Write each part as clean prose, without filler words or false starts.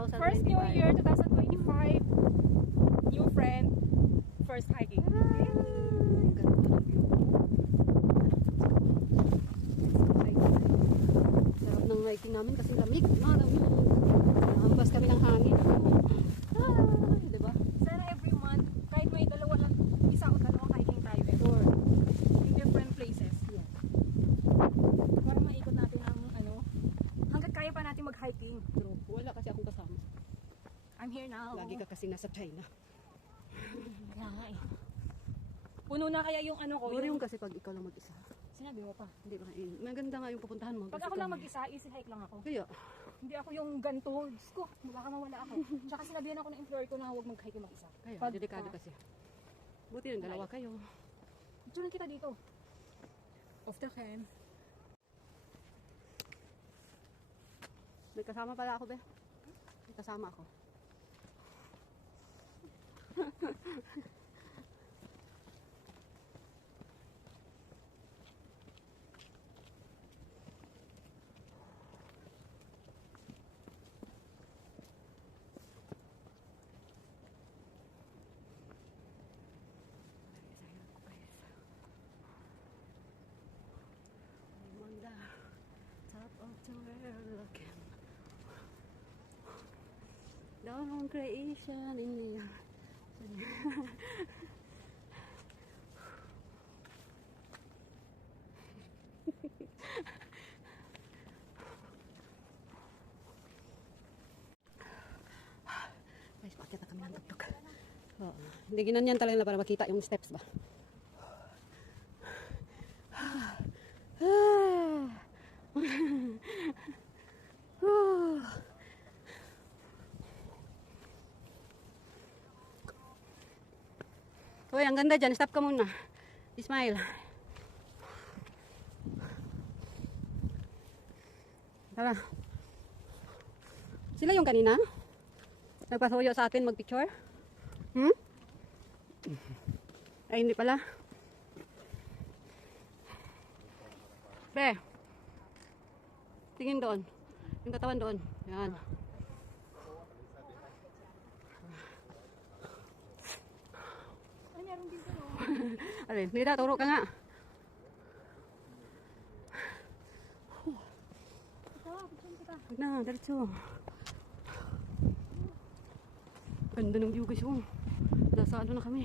2025. First New Year 2025. New friend. First hiking. Sarap ng hiking namin kasi lamig. Malamig. Nahambas kami ng hangin. Diba? Sana every month, kahit may dalawa lang, isa o dalawang hiking tayo. Sure. In different places. Yeah. Para maikot natin ang hanggat kaya pa natin mag-hiking. True. Wala kasi akong kasama. I'm here now. Lagi ka kasi nasa China. Kaya nga eh. Puno na kaya yung ano ko. Boring kasi pag ikaw lang mag-isa. Sinabi mo pa. Hindi ba? Maganda nga yung pupuntahan mo. Pag ako lang mag-isa, easy hike lang ako. Kaya. Hindi ako yung ganito. Diyos ko, baka mawala ako. Tsaka sinabihan ako ng employer ko na huwag mag-hike yung mag-isa. Kaya, Pag, delikado kasi. Buti ng dalawa kayo. Tunan kita dito. Off the cam. May kasama pala ako, be. May kasama ako. I'm on the top of the world looking down on creation in the guys, pakita kami ng tuktok. Oo. Hindi ginanyan talaga para makita yung steps ba. Uy, ang ganda dyan. Stop ka muna. Smile. Tara. Sila yung kanina? Nagpasuyo sa atin mag-picture? Hmm? Ay, hindi pala. Be. Tingin doon. Yung katawan doon. Yan. Ay, meron din ko. Alin, Nida, turo ka nga. Huwag na, diretso. Ganda ng view guys. Nasa ano na kami.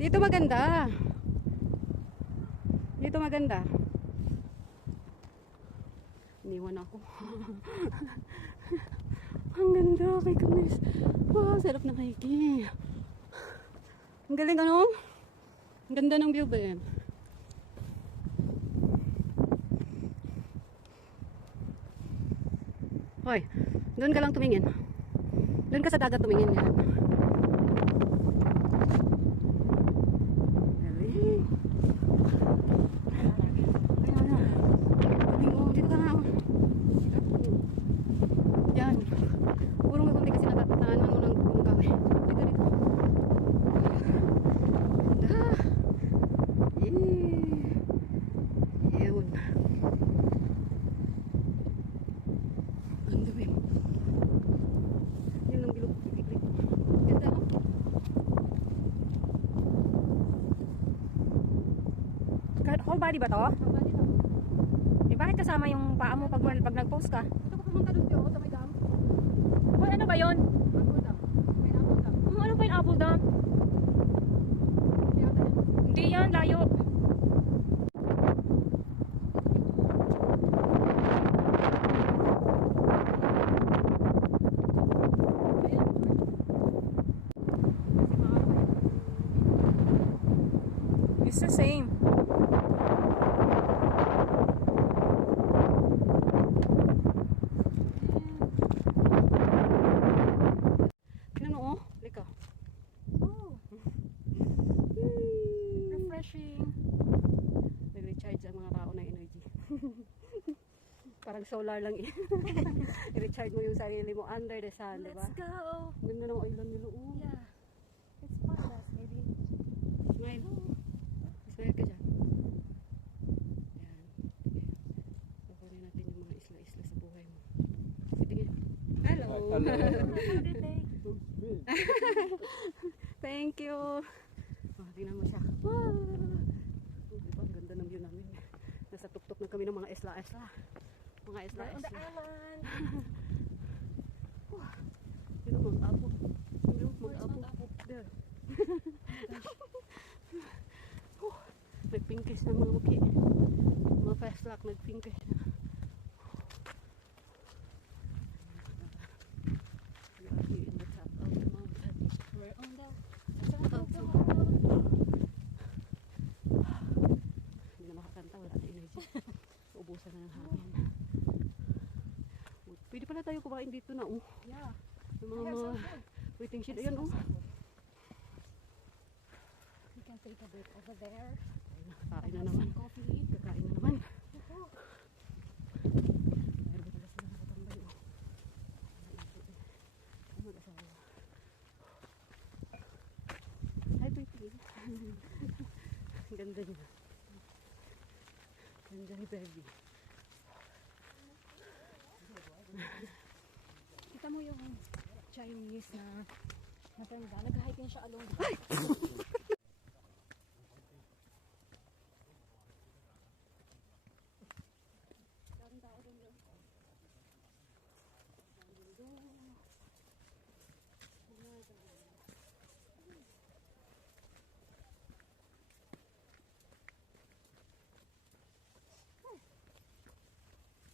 Dito maganda. Dito maganda. Iniwan ako. Ang ganda kay Kamis. Wow, sarap ng hiking. Ang galing ano? Ang ganda ng view ba yan? Hoy, doon ka lang tumingin. Doon ka sa dagat tumingin yan. Galing. Ayan na. Galing mo. Dito ka nga. Yan. Puro may kunti kasi natataan mo ng kawin. Dito, dito. Ganda. Yun. Ang dumi. Yun ang bilog. Ganda no? Whole body ba to? Eh, bakit kasama yung paa mo pag nag-post ka? Ito ko pumunta doon dito sa may dam. Hoy, ano ba yun? Apple dam. May apple dam. Ano ba yung apple dam? Kaya tayo. Hindi yan, layo. It's the same. Tingnan mo, oh. Lika. Oh. Refreshing. Nag-recharge ang mga tao ng energy. Parang solar lang eh. I-recharge mo yung sarili mo under the sun, di ba? Let's go. Ganda ng island nila, oh. Yeah. It's paradise, maybe. Smile. Smile ka dyan. Yan. Sige. Kukunin natin yung mga isla-isla sa buhay mo. Sige, tingin. Thank you. Oh, tingnan mo siya. Wow. Oh, diba? Ang ganda ng view namin. Nasa tuktok na kami ng mga isla-isla. Mga We're on the isla-isla. island. Yun ang mga apo. Yun ang mga apo. There. Oh, nagpingkis ng mga muki. Mga fast lock nagpingkis na. We are here in the top of the mountain. We're on the Hindi na makakanta, wala na energy. Uubusan na ng hangin. Pwede pala tayo kumain dito na, oh. Yeah. Yung mga waiting shed, ayan, oh. We can take a break over there. Kain na naman. Coffee. Kakain na naman. Meron ba pala sila nakatambay, oh. Ang mag-asawa. Hi, baby. Ang ganda niya. Ganda ni baby. Kita mo yung Chinese na matanda. Nag-hiking siya alone.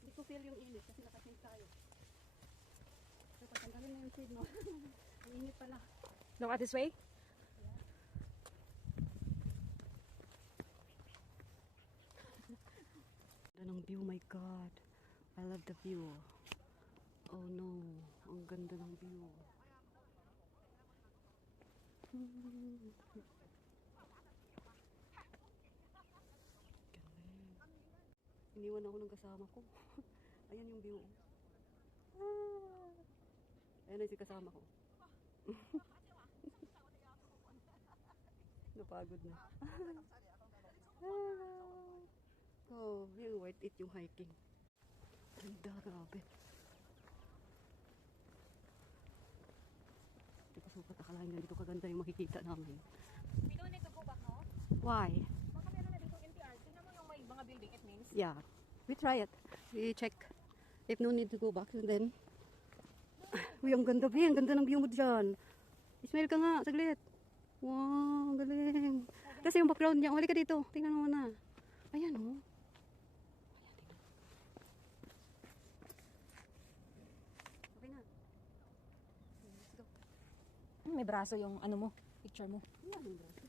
Hindi ko feel yung init kasi nakating tayo. So, patanggalin na yung shade, no? Ang init pala. Look at this way. Ganda ng view, my God. I love the view. Oh no, ang ganda ng view. Galing. Iniwan ako ng kasama ko. Ayan yung view. Ayan na si kasama ko. Napagod na. Oh, yung worth it yung hiking. Ganda, grabe. Hindi ko sukat akalain na dito kaganda yung makikita namin. We don't need to go back, no? Why? Baka meron na dito NTR. Tingnan mo yung may mga building, it means. Yeah, we try it. We check if no need to go back and then uy, ang ganda ba? Ang ganda ng view mo dyan. Ismail ka nga, saglit. Wow, ang galing. Kasi yung background niya, wali ka dito. Tingnan mo na. Ayan, oh. Ayan, tingnan. Okay na. Let's go. May braso yung ano mo, picture mo. Ayan, yung braso.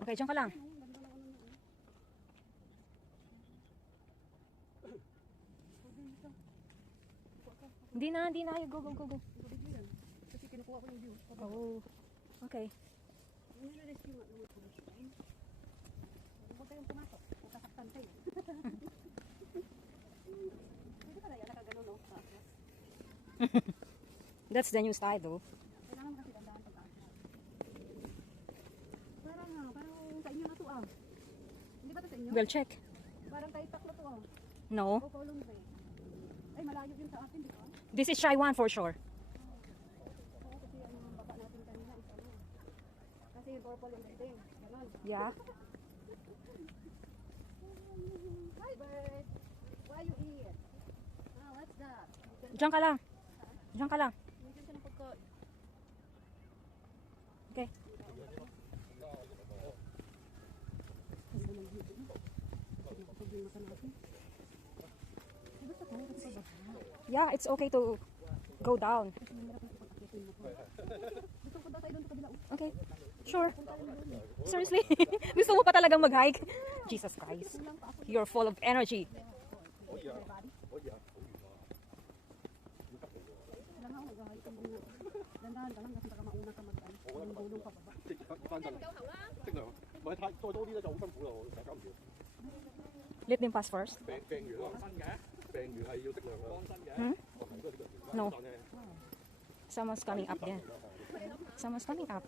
Okay, dyan ka lang. Ang ganda na ano na. Hindi na. Go. Video yan. Kasi kinukuha ko yung view. Oh. Okay. Yung nire-rescue nga naman first time. Huwag kayong pumasok. Magkasaktan kayo. Pwede pala yan, nakaganon, no? Sa atlas. That's the new style though. Kailangan mo kasi dandahan pag atlas. Parang sa inyo na to, ah. Hindi ba to sa inyo? We'll check. Parang tayo taklo to, ah. No. O column ba eh. Ay, malayo yun sa atin, di ba? This is Chai Wan for sure. Oo, kasi ang baba natin kanina is ano. Kasi yung purple yung building. Ganon. Yeah. Hi, bird. Why you here? Ah, what's that? Diyan ka lang. Bigyan siya ng pagkain. Okay. Ganda ng view. Kasi nakapag yung mata natin. Di ba sa kanya kasi pababa? Yeah, it's okay to go down. Kasi mahirap yung pag-akitin mo. Gusto ko daw tayo doon sa kabila. Okay. Sure. Seriously? Gusto mo pa talagang mag-hike? Jesus Christ. You're full of energy. Kailangan ako mag-hike ka muna. Dandahan ka lang kasi baka mauna ka mag-ano. Ang gulong pababa. 翻身，適量，唔係太再多啲咧就好辛苦啦，我大家唔要。 Let them pass first. 病完咯，病完係要適量㗎。幫身嘅， Hmm? 我係都係適量。 No. 但係 Someone's coming up there. Someone's coming up.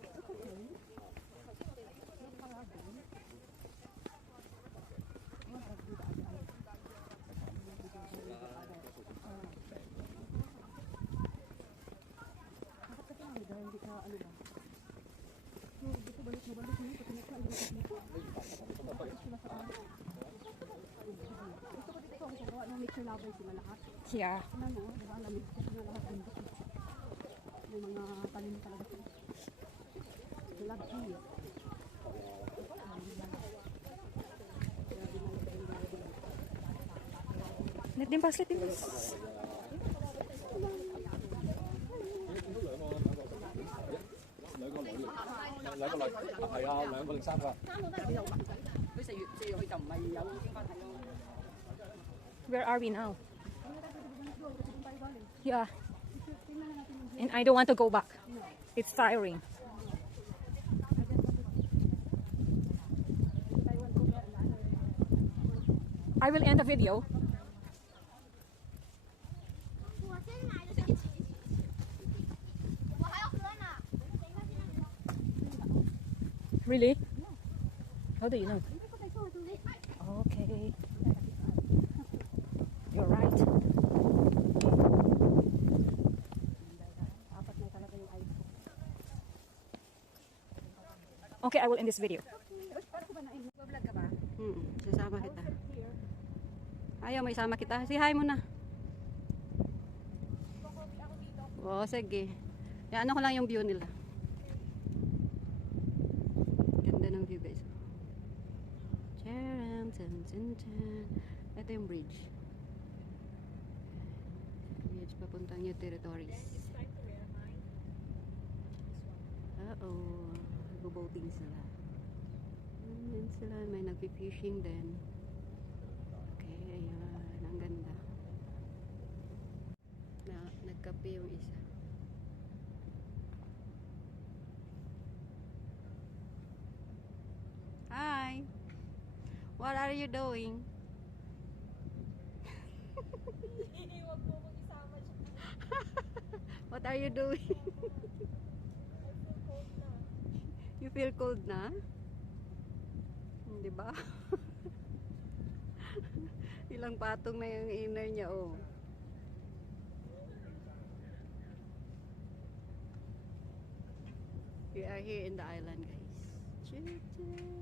Silabay sila lahat. Yeah. Ano no, di ba alam mo, sila lahat bundok. Yung mga talim talaga sila. Lucky. Let them pass, let them pass. Where are we now? Yeah. And I don't want to go back. It's tiring. I will end the video. Really? How do you know? Okay. You're right. Okay, I will end this video. Sasama kita. Ayaw, may sama kita. Say hi muna. Oo, sige. Yan, ano ko lang yung view nila. Ganda ng view, guys. Charan, tan, tan, tan. Ito yung bridge. Bridge papuntang New Territories. Uh-oh. Nagbo-boating sila. Ayan sila. May nagpi-fishing din. Okay, ayan. Ang ganda. Nagkape yung isa. Hi! What are you doing? What are you doing? You feel cold na? Di ba? Ilang patong na yung inner niya, oh. We are here in the island, guys. Choo-choo.